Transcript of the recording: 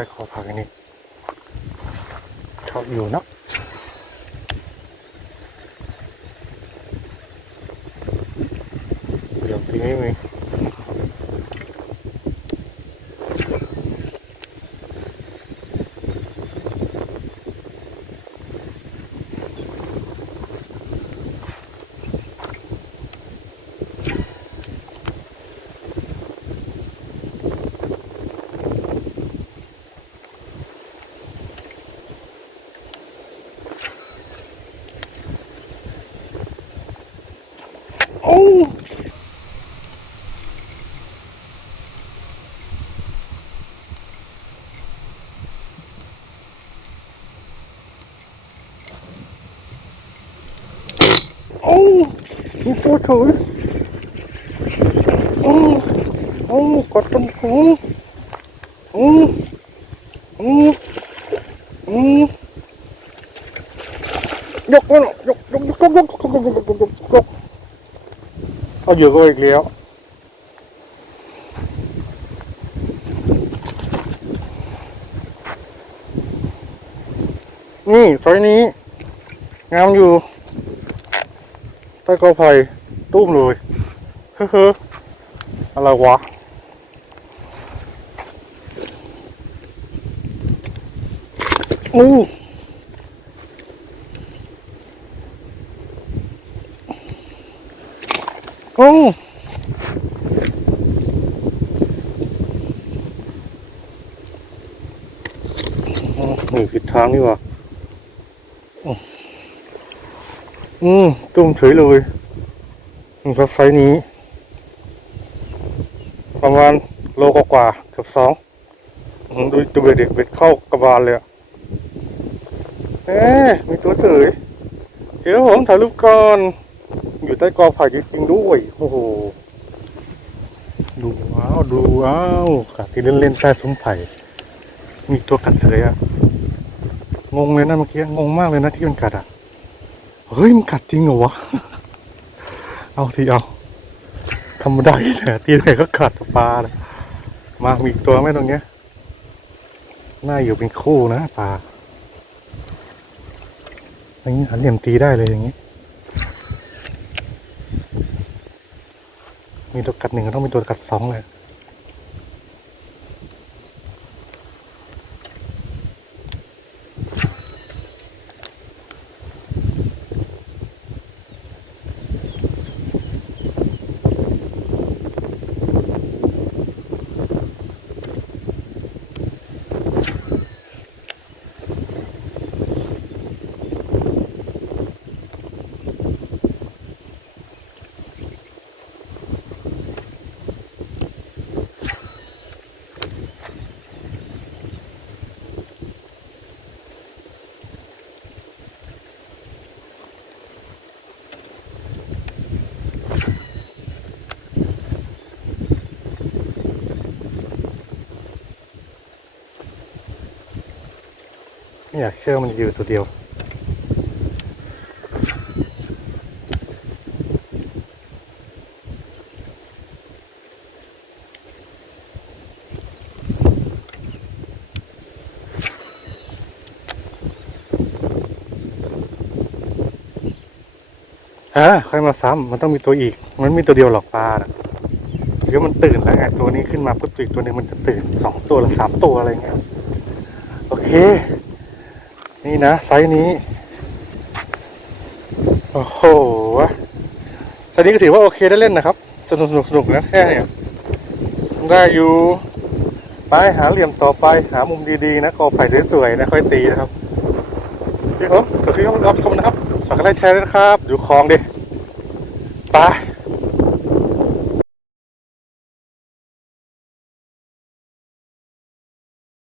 ใต้คอผักนี่ชอบอยู่เนะเดี๋ยวทีนี้มี โอ้โอ้มีตัวเฉยโอ้โอ้กดตรงหูอืมอืม เอาอยู่ก็อีกแล้วนี่ไฟนี้ งามอยู่ใต้กอไผ่ตุ้มเลยเฮ้อเฮ้ออะไรวะอู้ โอ้นี่ผิดทางนี่ว่าอืมตุ้มเฉยเลยนี่ครับไซนี้ ประมาณโลกว่าเกือบสองอืมดูดูเบ็ดเด็กเบ็ดเข้ากระบาลเลยอะเอ๊มีตัวเสยเดี๋ยวผมถ่ายรูปก่อน อยู่ใต้กอไผ่จริงๆด้วย โอ้โห ดูว้าว ดูว้าวกัดที่เล่นๆใต้ซุ้มไผ่ มีตัวกัดเสยอะงงเลยนะเมื่อกี้ งงมากเลยนะที่มันกัดอะเฮ้ย มันกัดจริงเหรอวะ เอาทีเอาธรรมดาที่ไหนตีไหนก็กัดปลาเลยมามีอีกตัวไหมตรงเนี้ย น่าอยู่เป็นคู่นะปลาอย่างนี้หันเหลี่ยมตีได้เลยอย่างนี้ มีตัวกัดหนึ่งก็ต้องมีตัวกัดสองเลย ไม่อยากเชื่อมันอยู่ตัวเดียวอ่าค่อยมาซ้ำมันต้องมีตัวอีก มันมีตัวเดียวหรอกปลาเดี๋ยวมันตื่นแล้วไงตัวนี้ขึ้นมาปุ๊บอีกตัวหนึงมันจะตื่นสองตัวหรือสามตัวอะไรเงี้ยโอเค นี่นะไซส์นี้ โอ้โหไซส์นี้ก็ถือว่าโอเคได้เล่นนะครับ สนุกสนุกสนุกนะแค่เนี่ยได้อยู่ไปหาเหลี่ยมต่อไปหามุมดีๆนะกอไผ่สวยๆนะค่อยตีนะครับพี่ผมขอบคุณที่รับชมนะครับฝากกันไลค์แชร์ด้วยนะครับดูคลองดิไป